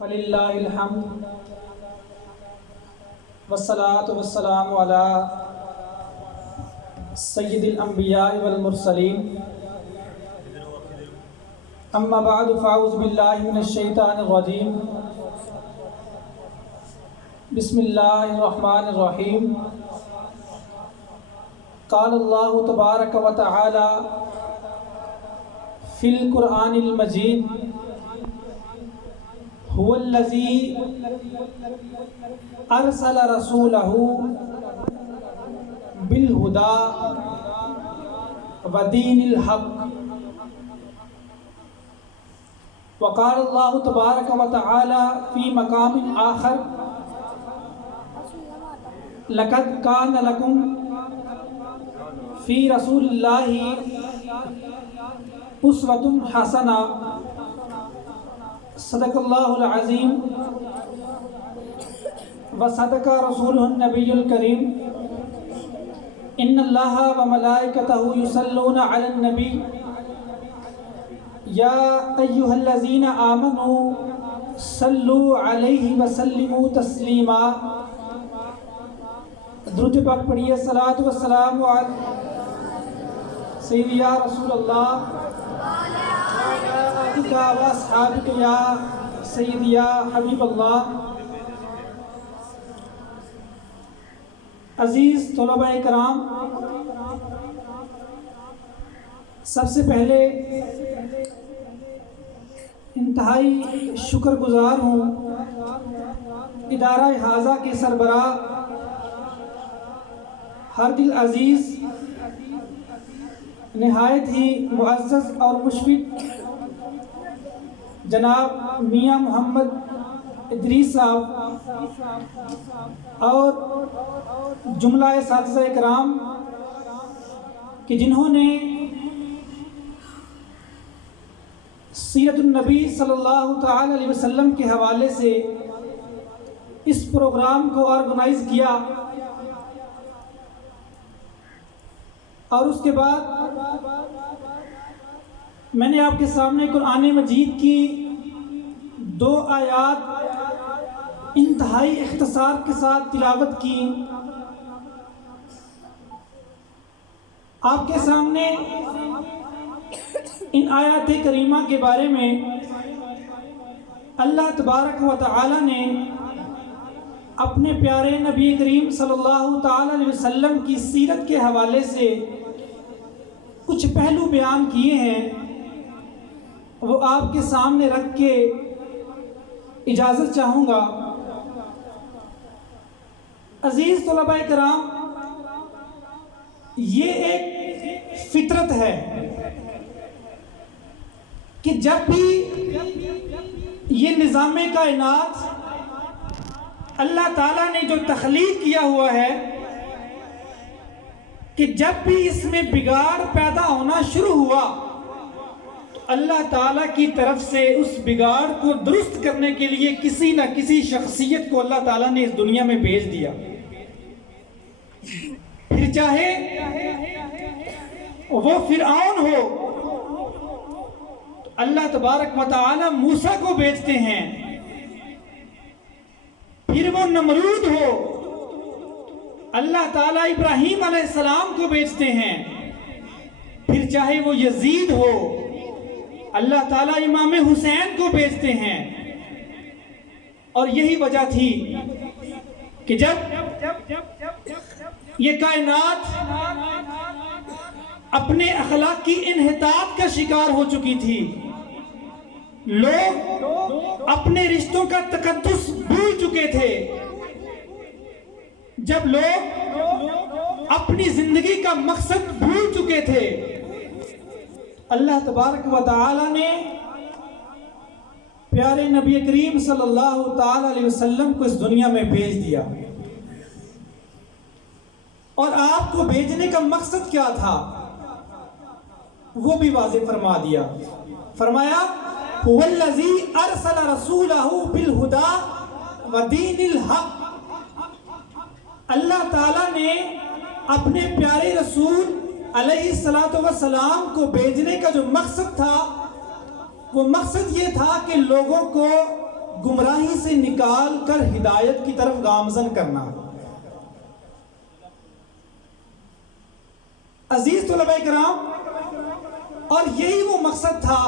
فللہ الحمد والصلاة والسلام علی سید الانبیاء والمرسلین اما بعد فاعوذ باللہ من الشیطان الرجیم بسم اللہ الرحمن الرحیم قال اللہ تبارک و تعالی فی القرآن المجید هو الذی ارسل رسولہ بالہدی ودین الحق وقال اللہ تبارک و تعالی فی مقام آخر لقد کان لکم فی رسول اللہ اسوۃ حسنہ صدق اللہ العظیم وصدق رسولہ النبی الکریم ان اللہ وملائکتہ یصلون علی النبی یا ایہا الذین آمنوا صلوا علیہ وسلموا تسلیما۔ درود پاک پڑھیے، صلاۃ والسلام علی سیدی یا رسول اللہ و اصحابک یا سیدی یا حبیب اللہ۔ عزیز طلباء کرام، سب سے پہلے انتہائی شکر گزار ہوں ادارہ حاضہ کے سربراہ ہر دل عزیز، نہایت ہی معزز اور مشفق جناب میاں محمد ادریس صاحب اور جملہ اساتذہ کرام کہ جنہوں نے سیرت النبی صلی اللہ تعالی علیہ وسلم کے حوالے سے اس پروگرام کو آرگنائز کیا، اور اس کے بعد میں نے آپ کے سامنے قرآن مجید کی 2 آیات انتہائی اختصار کے ساتھ تلاوت کی۔ آپ کے سامنے ان آیات کریمہ کے بارے میں اللہ تبارک و تعالی نے اپنے پیارے نبی کریم صلی اللہ تعالی علیہ وسلم کی سیرت کے حوالے سے کچھ پہلو بیان کیے ہیں، وہ آپ کے سامنے رکھ کے اجازت چاہوں گا۔ عزیز طلباء کرام، یہ ایک فطرت ہے کہ جب بھی یہ نظام کائنات اللہ تعالیٰ نے جو تخلیق کیا ہوا ہے کہ جب بھی اس میں بگاڑ پیدا ہونا شروع ہوا تو اللہ تعالیٰ کی طرف سے اس بگاڑ کو درست کرنے کے لیے کسی نہ کسی شخصیت کو اللہ تعالیٰ نے اس دنیا میں بھیج دیا۔ پھر چاہے وہ فرعون ہو تو اللہ تبارک و تعالیٰ موسیٰ کو بھیجتے ہیں، پھر وہ نمرود ہو اللہ تعالیٰ ابراہیم علیہ السلام کو بھیجتے ہیں، پھر چاہے وہ یزید ہو اللہ تعالیٰ امام حسین کو بھیجتے ہیں۔ اور یہی وجہ تھی کہ جب یہ کائنات اپنے اخلاقی انحطاط کا شکار ہو چکی تھی، لوگ اپنے رشتوں کا تقدس بھول چکے تھے، جب لوگ اپنی زندگی کا مقصد بھول چکے تھے، اللہ تبارک و تعالی نے پیارے نبی کریم صلی اللہ تعالی علیہ وسلم کو اس دنیا میں بھیج دیا۔ اور آپ کو بھیجنے کا مقصد کیا تھا وہ بھی واضح فرما دیا۔ فرمایا هو الذی ارسل رسولہ بالہدی ودین الحق۔ اللہ تعالیٰ نے اپنے پیارے رسول علیہ السلام کو بھیجنے کا جو مقصد تھا وہ مقصد یہ تھا کہ لوگوں کو گمراہی سے نکال کر ہدایت کی طرف گامزن کرنا۔ عزیز طلباء کرام، اور یہی وہ مقصد تھا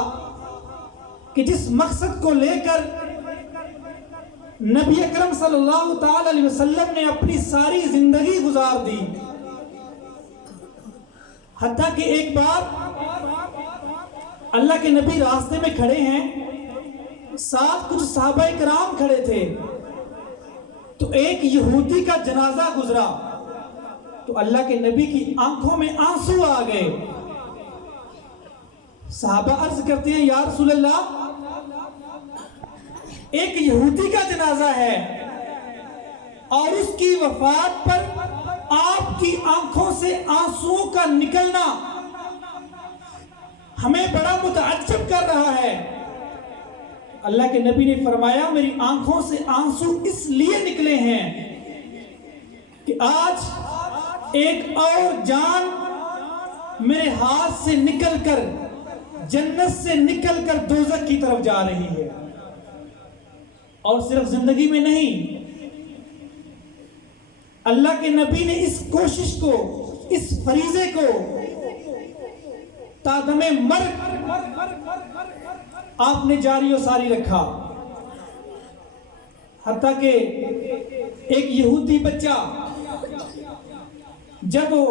کہ جس مقصد کو لے کر نبی اکرم صلی اللہ تعالی علیہ وسلم نے اپنی ساری زندگی گزار دی۔ حتیٰ کہ ایک بار اللہ کے نبی راستے میں کھڑے ہیں، ساتھ کچھ صحابہ کرام کھڑے تھے، تو ایک یہودی کا جنازہ گزرا تو اللہ کے نبی کی آنکھوں میں آنسو آ گئے۔ صحابہ عرض کرتے ہیں یا رسول اللہ، ایک یہودی کا جنازہ ہے اور اس کی وفات پر آپ کی آنکھوں سے آنسوؤں کا نکلنا ہمیں بڑا متعجب کر رہا ہے۔ اللہ کے نبی نے فرمایا میری آنکھوں سے آنسو اس لیے نکلے ہیں کہ آج ایک اور جان میرے ہاتھ سے نکل کر، جنت سے نکل کر دوزخ کی طرف جا رہی ہے، اور صرف زندگی میں نہیں، اللہ کے نبی نے اس کوشش کو، اس فریضے کو تا دم مرگ آپ نے جاری و ساری رکھا۔ حتیٰ کہ ایک یہودی بچہ جب وہ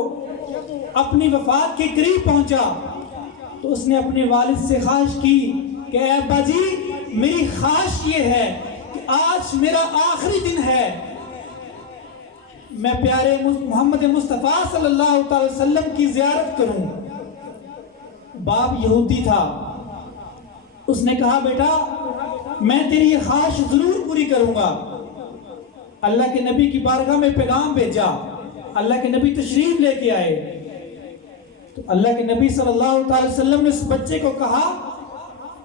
اپنی وفات کے قریب پہنچا تو اس نے اپنے والد سے خواہش کی کہ اے ابا جی، میری خواہش یہ ہے کہ آج میرا آخری دن ہے، میں پیارے محمد مصطفیٰ صلی اللہ علیہ وسلم کی زیارت کروں۔ باپ یہودی تھا، اس نے کہا بیٹا میں تیری یہ خواہش ضرور پوری کروں گا۔ اللہ کے نبی کی بارگاہ میں پیغام بھیجا، اللہ کے نبی تشریف لے کے آئے تو اللہ کے نبی صلی اللہ علیہ وسلم نے اس بچے کو کہا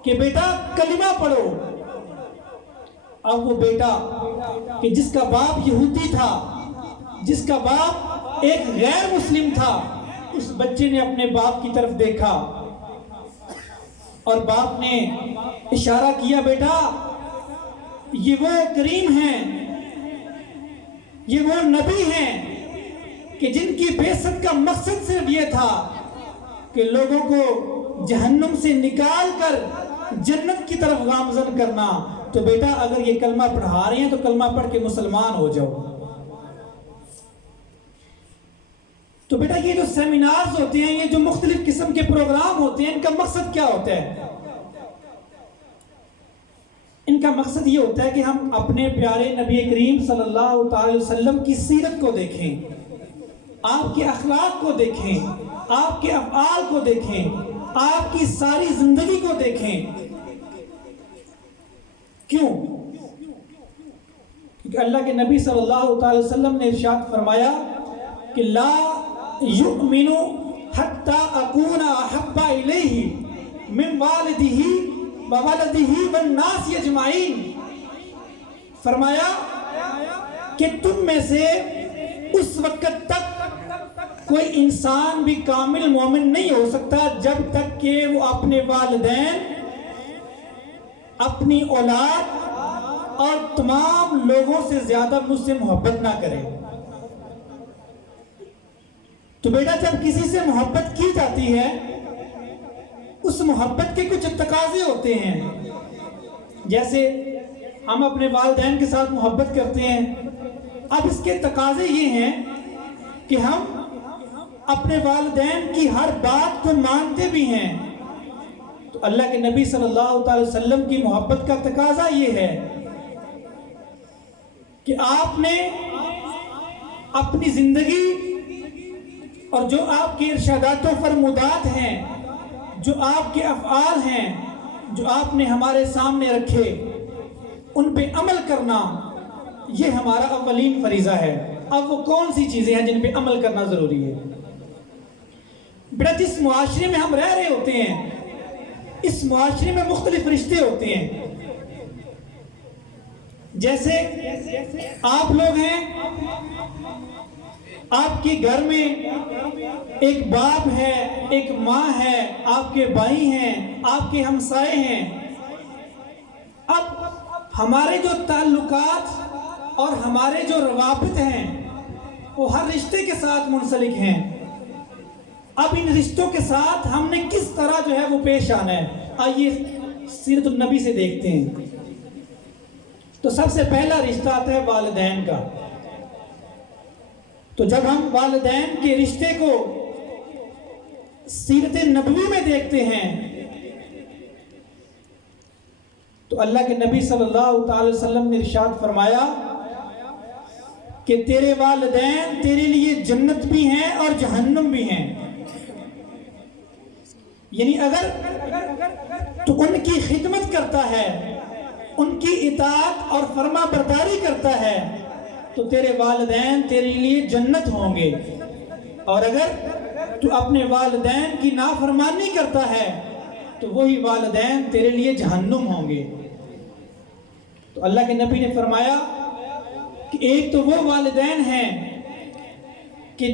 کہ بیٹا کلمہ پڑھو۔ اب وہ بیٹا کہ جس کا باپ یہودی تھا، جس کا باپ ایک غیر مسلم تھا، اس بچے نے اپنے باپ کی طرف دیکھا اور باپ نے اشارہ کیا بیٹا یہ وہ کریم ہیں، یہ وہ نبی ہیں کہ جن کی بعثت کا مقصد صرف یہ تھا کہ لوگوں کو جہنم سے نکال کر جنت کی طرف گامزن کرنا۔ تو بیٹا اگر یہ کلمہ پڑھا رہے ہیں تو کلمہ پڑھ کے مسلمان ہو جاؤ۔ تو بیٹا یہ جو سیمینارز ہوتے ہیں، یہ جو مختلف قسم کے پروگرام ہوتے ہیں، ان کا مقصد کیا ہوتا ہے؟ ان کا مقصد یہ ہوتا ہے کہ ہم اپنے پیارے نبی کریم صلی اللہ علیہ وسلم کی سیرت کو دیکھیں، آپ کے اخلاق کو دیکھیں، آپ کے افعال کو دیکھیں، آپ کی ساری زندگی کو دیکھیں۔ کیوں؟ کیونکہ اللہ کے نبی صلی اللہ علیہ وسلم نے ارشاد فرمایا کہ لا یؤمن حتی اکون احب الیہ من والدہ وولدہ والناس اجمعین۔ فرمایا کہ تم میں سے اس وقت تک کوئی انسان بھی کامل مومن نہیں ہو سکتا جب تک کہ وہ اپنے والدین، اپنی اولاد اور تمام لوگوں سے زیادہ مجھ سے محبت نہ کرے۔ تو بیٹا جب کسی سے محبت کی جاتی ہے، اس محبت کے کچھ تقاضے ہوتے ہیں۔ جیسے ہم اپنے والدین کے ساتھ محبت کرتے ہیں، اب اس کے تقاضے یہ ہیں کہ ہم اپنے والدین کی ہر بات کو مانتے بھی ہیں۔ تو اللہ کے نبی صلی اللہ علیہ وسلم کی محبت کا تقاضا یہ ہے کہ آپ نے اپنی زندگی اور جو آپ کے ارشادات و فرمودات ہیں، جو آپ کے افعال ہیں، جو آپ نے ہمارے سامنے رکھے، ان پہ عمل کرنا یہ ہمارا اولین فریضہ ہے۔ اب وہ کون سی چیزیں ہیں جن پہ عمل کرنا ضروری ہے؟ بیٹا جس معاشرے میں ہم رہ رہے ہوتے ہیں، اس معاشرے میں مختلف رشتے ہوتے ہیں۔ جیسے آپ لوگ ہیں، آپ کے گھر میں ایک باپ ہے، ایک ماں ہے، آپ کے بھائی ہیں، آپ کے ہمسائے ہیں۔ اب ہمارے جو تعلقات اور ہمارے جو روابط ہیں وہ ہر رشتے کے ساتھ منسلک ہیں. اب ان رشتوں کے ساتھ ہم نے کس طرح جو ہے وہ پیش آنا ہے، آئیے سیرت النبی سے دیکھتے ہیں. تو سب سے پہلا رشتہ آتا ہے والدین کا. تو جب ہم والدین کے رشتے کو سیرت نبوی میں دیکھتے ہیں تو اللہ کے نبی صلی اللہ تعالی وسلم نے ارشاد فرمایا کہ تیرے والدین تیرے لیے جنت بھی ہیں اور جہنم بھی ہیں. یعنی اگر تو ان کی خدمت کرتا ہے، ان کی اطاعت اور فرما برداری کرتا ہے تو تیرے والدین تیرے لیے جنت ہوں گے، اور اگر تو اپنے والدین کی نافرمانی کرتا ہے تو وہی والدین تیرے لیے جہنم ہوں گے. تو اللہ کے نبی نے فرمایا کہ ایک تو وہ والدین ہیں کہ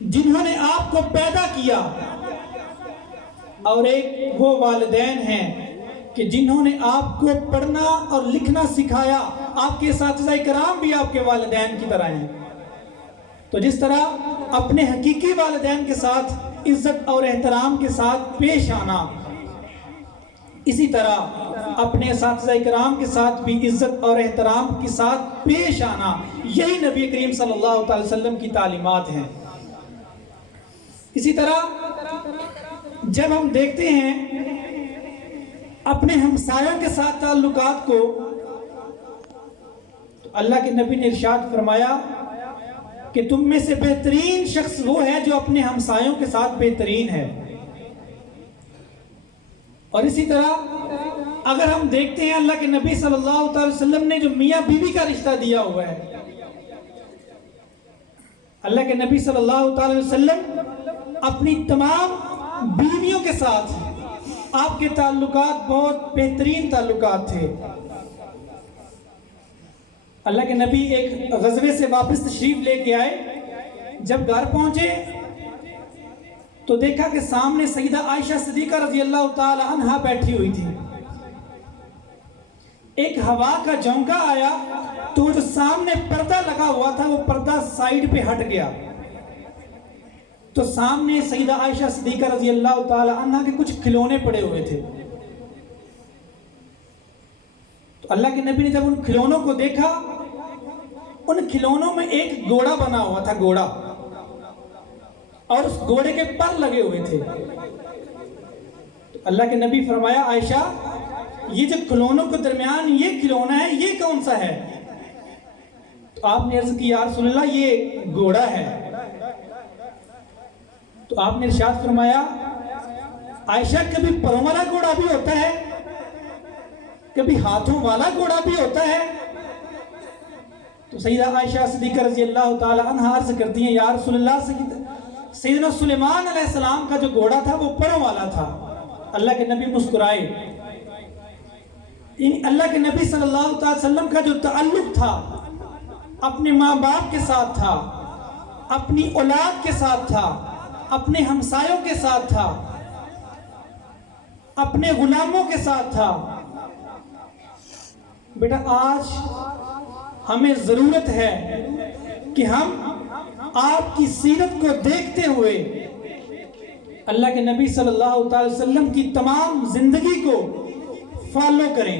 جنہوں نے آپ کو پیدا کیا، اور ایک وہ والدین ہیں کہ جنہوں نے آپ کو پڑھنا اور لکھنا سکھایا. آپ کے اساتذہ کرام بھی آپ کے والدین کی طرح ہیں. تو جس طرح اپنے حقیقی والدین کے ساتھ عزت اور احترام کے ساتھ پیش آنا، اسی طرح اپنے اساتذہ کرام کے ساتھ بھی عزت اور احترام کے ساتھ پیش آنا، یہی نبی کریم صلی اللہ علیہ وسلم کی تعلیمات ہیں. اسی طرح جب ہم دیکھتے ہیں اپنے ہمسایوں کے ساتھ تعلقات کو تو اللہ کے نبی نے ارشاد فرمایا کہ تم میں سے بہترین شخص وہ ہے جو اپنے ہمسایوں کے ساتھ بہترین ہے. اور اسی طرح اگر ہم دیکھتے ہیں اللہ کے نبی صلی اللہ علیہ وسلم نے جو میاں بیوی کا رشتہ دیا ہوا ہے، اللہ کے نبی صلی اللہ علیہ وسلم اپنی تمام بیویوں کے ساتھ آپ کے تعلقات بہت بہترین تعلقات تھے. اللہ کے نبی ایک غزوے سے واپس تشریف لے کے آئے. جب گھر پہنچے تو دیکھا کہ سامنے سیدہ عائشہ صدیقہ رضی اللہ تعالی عنہا بیٹھی ہوئی تھی. ایک ہوا کا جھونکا آیا تو جو سامنے پردہ لگا ہوا تھا وہ پردہ سائیڈ پہ ہٹ گیا. تو سامنے سیدہ عائشہ صدیقہ رضی اللہ تعالی عنہا کے کچھ کھلونے پڑے ہوئے تھے. تو اللہ کے نبی نے جب ان کھلونوں کو دیکھا، ان کھلونوں میں ایک گھوڑا بنا ہوا تھا، گھوڑا، اور اس گھوڑے کے پر لگے ہوئے تھے. تو اللہ کے نبی فرمایا عائشہ یہ جو کھلونوں کے درمیان یہ کھلونا ہے یہ کون سا ہے؟ تو آپ نے عرض کی یا رسول اللہ یہ گھوڑا ہے. تو آپ نے ارشاد فرمایا عائشہ کبھی پروں والا گھوڑا بھی ہوتا ہے، کبھی ہاتھوں والا گھوڑا بھی ہوتا ہے؟ تو سیدہ عائشہ صدیقہ رضی اللہ تعالی عنہا عرض کرتی ہیں یا رسول اللہ سیدنا سلیمان علیہ السلام کا جو گھوڑا تھا وہ پروں والا تھا. اللہ کے نبی مسکرائے. اللہ کے نبی صلی اللہ علیہ وسلم کا جو تعلق تھا اپنے ماں باپ کے ساتھ تھا، اپنی اولاد کے ساتھ تھا، اپنے ہمسایوں کے ساتھ تھا، اپنے غلاموں کے ساتھ تھا. بیٹا آج ہمیں ضرورت ہے کہ ہم آپ کی سیرت کو دیکھتے ہوئے اللہ کے نبی صلی اللہ علیہ وسلم کی تمام زندگی کو فالو کریں.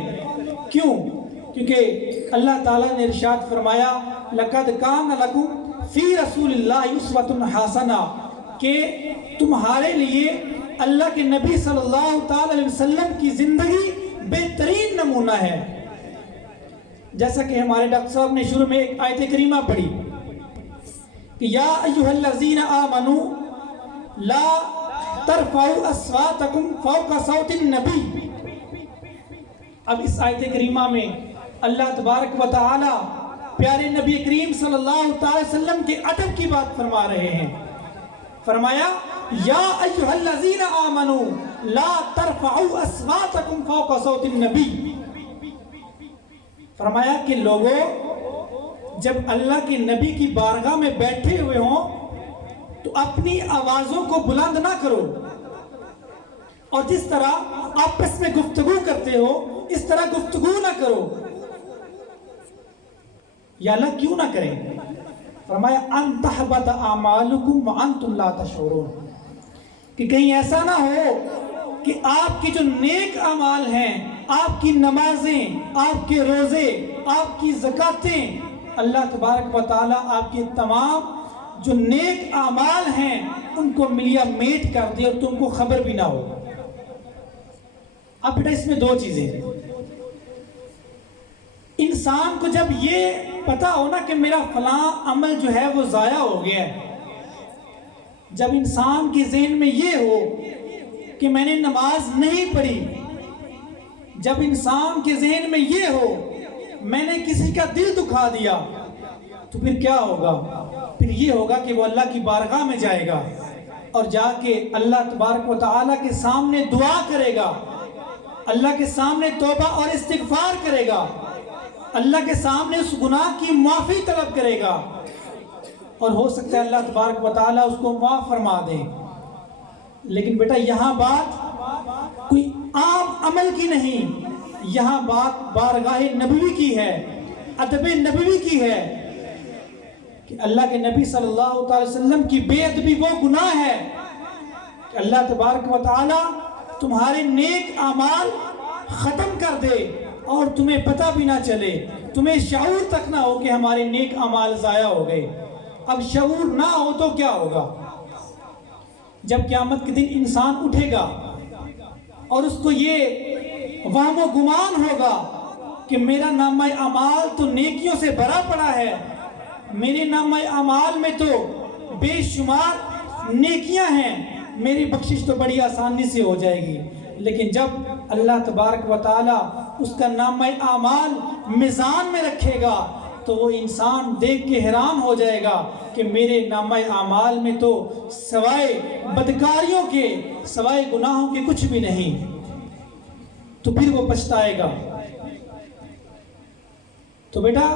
کیوں؟ کیونکہ اللہ تعالیٰ نے ارشاد فرمایا لَقَدْ كَانَ لَكُمْ فِي رَسُولِ اللَّهِ أُسْوَةٌ حَسَنَةٌ کہ تمہارے لیے اللہ کے نبی صلی اللہ علیہ وسلم کی زندگی بہترین نمونہ ہے. جیسا کہ ہمارے ڈاکٹر صاحب نے شروع میں ایک آیت کریمہ پڑھی کہ یا ایھا الذین آمنوا لا ترفعوا اصواتکم فوق صوت النبی. اب اس آیت کریمہ میں اللہ تبارک و تعالی پیارے نبی کریم صلی اللہ علیہ وسلم کے ادب کی بات فرما رہے ہیں. فرمایا یا ایھا الذین آمنوا لا ترفعوا اصواتکم فوق صوت النبی. فرمایا کہ لوگوں جب اللہ کے نبی کی بارگاہ میں بیٹھے ہوئے ہوں تو اپنی آوازوں کو بلند نہ کرو. اور جس طرح آپس میں گفتگو کرتے ہو اس طرح گفتگو نہ کرو. یا اللہ کیوں نہ کریں؟ فرمایا ان تحبط اعمالکم وانتم لا تشعرون، کہ کہیں ایسا نہ ہو کہ آپ کی جو نیک اعمال ہیں، آپ کی نمازیں، آپ کے روزے، آپ کی زکاتیں، اللہ تبارک و تعالیٰ آپ کے تمام جو نیک اعمال ہیں ان کو ملیا میٹ کر دے اور تم کو خبر بھی نہ ہو. اب بیٹا اس میں دو چیزیں ہیں. انسان کو جب یہ پتا ہو نا کہ میرا فلاں عمل جو ہے وہ ضائع ہو گیا ہے، جب انسان کے ذہن میں یہ ہو کہ میں نے نماز نہیں پڑھی، جب انسان کے ذہن میں یہ ہو میں نے کسی کا دل دکھا دیا، تو پھر کیا ہوگا؟ پھر یہ ہوگا کہ وہ اللہ کی بارگاہ میں جائے گا اور جا کے اللہ تبارک و تعالیٰ کے سامنے دعا کرے گا، اللہ کے سامنے توبہ اور استغفار کرے گا، اللہ کے سامنے اس گناہ کی معافی طلب کرے گا، اور ہو سکتا ہے اللہ تبارک و تعالیٰ اس کو معاف فرما دے. لیکن بیٹا یہاں بات کوئی عام عمل کی نہیں، یہاں بات بارگاہ نبوی کی ہے، ادب نبوی کی ہے کہ اللہ کے نبی صلی اللہ علیہ وسلم کی بے ادبی وہ گناہ ہے کہ اللہ تبارک و تعالیٰ تمہارے نیک اعمال ختم کر دے اور تمہیں پتہ بھی نہ چلے، تمہیں شعور تک نہ ہو کہ ہمارے نیک اعمال ضائع ہو گئے. اب شعور نہ ہو تو کیا ہوگا؟ جب قیامت کے دن انسان اٹھے گا اور اس کو یہ وہم و گمان ہوگا کہ میرا نامہ اعمال تو نیکیوں سے بھرا پڑا ہے، میرے نامہ اعمال میں تو بے شمار نیکیاں ہیں، میری بخشش تو بڑی آسانی سے ہو جائے گی. لیکن جب اللہ تبارک و تعالیٰ اس کا نامہ اعمال میزان میں رکھے گا تو وہ انسان دیکھ کے حیران ہو جائے گا کہ میرے نامہ اعمال میں تو سوائے بدکاریوں کے، سوائے گناہوں کے کچھ بھی نہیں. تو پھر وہ پچھتائے گا. تو بیٹا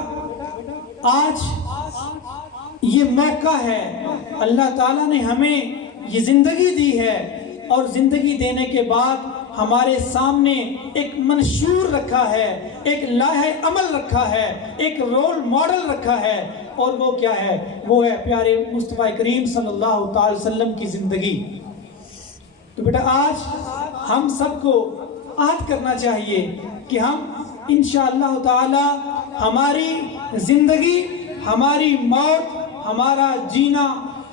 آج یہ موقع ہے، اللہ تعالیٰ نے ہمیں یہ زندگی دی ہے، اور زندگی دینے کے بعد ہمارے سامنے ایک منشور رکھا ہے، ایک لائحہ عمل رکھا ہے، ایک رول ماڈل رکھا ہے، اور وہ کیا ہے؟ وہ ہے پیارے مصطفیٰ کریم صلی اللہ تعالی وسلم کی زندگی. تو بیٹا آج ہم سب کو عہد کرنا چاہیے کہ ہم انشاءاللہ تعالی ہماری زندگی، ہماری موت، ہمارا جینا،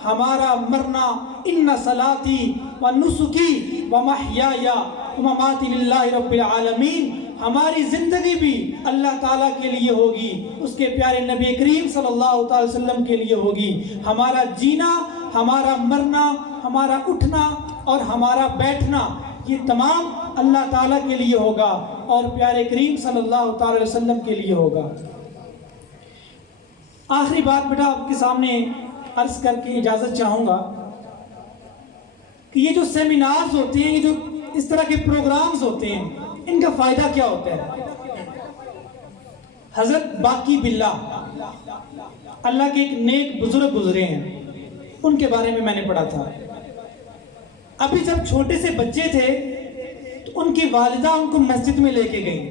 ہمارا مرنا، ان صلاتی و نسکی و محیای و مماتی للہ رب العالمین، ہماری زندگی بھی اللہ تعالیٰ کے لیے ہوگی، اس کے پیارے نبی کریم صلی اللہ علیہ وسلم کے لیے ہوگی. ہمارا جینا، ہمارا مرنا، ہمارا اٹھنا اور ہمارا بیٹھنا یہ تمام اللہ تعالیٰ کے لیے ہوگا اور پیارے کریم صلی اللہ علیہ وسلم کے لیے ہوگا. آخری بات بیٹا آپ کے سامنے عرض کر کے اجازت چاہوں گا کہ یہ جو سیمینارز ہوتے ہیں، یہ جو اس طرح کے پروگرامز ہوتے ہیں، ان کا فائدہ کیا ہوتا ہے؟ حضرت باقی باللہ اللہ کے ایک نیک بزرگ گزرے ہیں، ان کے بارے میں نے پڑھا تھا. ابھی جب چھوٹے سے بچے تھے تو ان کی والدہ ان کو مسجد میں لے کے گئی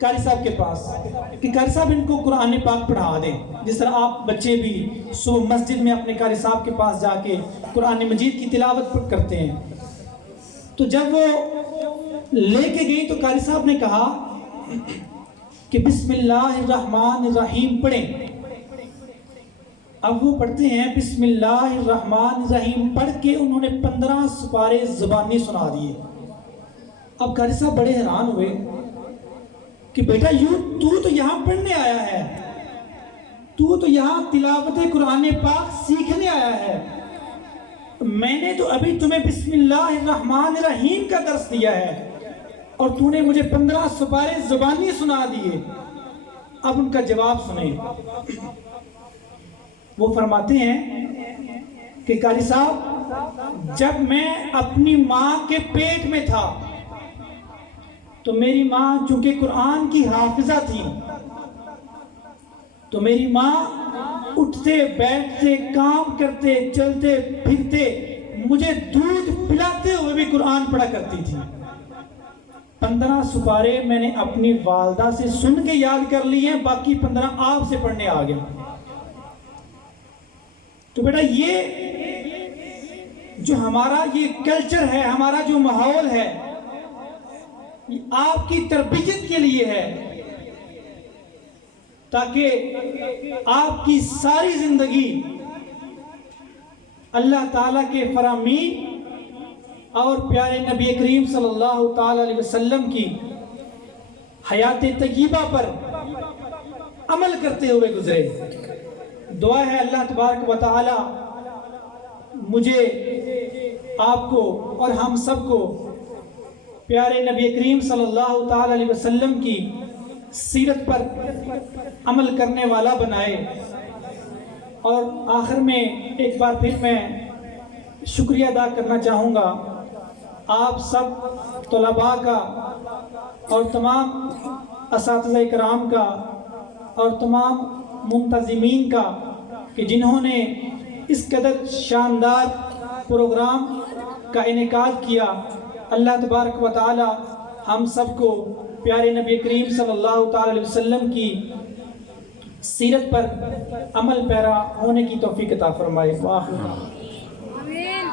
قاری صاحب کے پاس کہ قاری صاحب ان کو قرآن پاک پڑھا دیں، جس طرح آپ بچے بھی صبح مسجد میں اپنے قاری صاحب کے پاس جا کے قرآن مجید کی تلاوت کرتے ہیں. تو جب وہ لے کے گئی تو قاری صاحب نے کہا کہ بسم اللہ الرحمن الرحیم پڑھیں. اب وہ پڑھتے ہیں بسم اللہ الرحمن الرحیم، پڑھ کے انہوں نے 15 سپارے زبانی سنا دیے. اب قاری صاحب بڑے حیران ہوئے کہ بیٹا تو تو یہاں پڑھنے آیا ہے، تو تو یہاں تلاوت قرآن پاک سیکھنے آیا ہے، میں نے تو ابھی تمہیں بسم اللہ الرحمن الرحیم کا درس دیا ہے اور تو نے مجھے 15 سپارے زبانی سنا دیے. اب ان کا جواب سنیں. وہ فرماتے ہیں کہ قاری صاحب جب میں اپنی ماں کے پیٹ میں تھا تو میری ماں چونکہ قرآن کی حافظہ تھی، تو میری ماں اٹھتے بیٹھتے کام کرتے چلتے پھرتے مجھے دودھ پلاتے ہوئے بھی قرآن پڑھا کرتی تھی۔ 15 سپارے میں نے اپنی والدہ سے سن کے یاد کر لی ہیں، باقی 15 آپ سے پڑھنے آ گئے۔ تو بیٹا یہ جو ہمارا یہ کلچر ہے، ہمارا جو ماحول ہے، یہ آپ کی تربیت کے لیے ہے، تاکہ آپ کی ساری زندگی اللہ تعالیٰ کے فرامین اور پیارے نبی کریم صلی اللہ تعالیٰ علیہ وسلم کی حیات طیبہ پر عمل کرتے ہوئے گزرے۔ دعا ہے اللہ تبارک و تعالیٰ مجھے، آپ کو اور ہم سب کو پیارے نبی کریم صلی اللہ تعالیٰ علیہ وسلم کی سیرت پر عمل کرنے والا بنائے۔ اور آخر میں ایک بار پھر میں شکریہ ادا کرنا چاہوں گا آپ سب طلباء کا اور تمام اساتذہ کرام کا اور تمام منتظمین کا کہ جنہوں نے اس قدر شاندار پروگرام کا انعقاد کیا۔ اللہ تبارک و تعالی ہم سب کو پیارے نبی کریم صلی اللہ تعالی علیہ وسلم کی سیرت پر عمل پیرا ہونے کی توفیق عطا فرمائے۔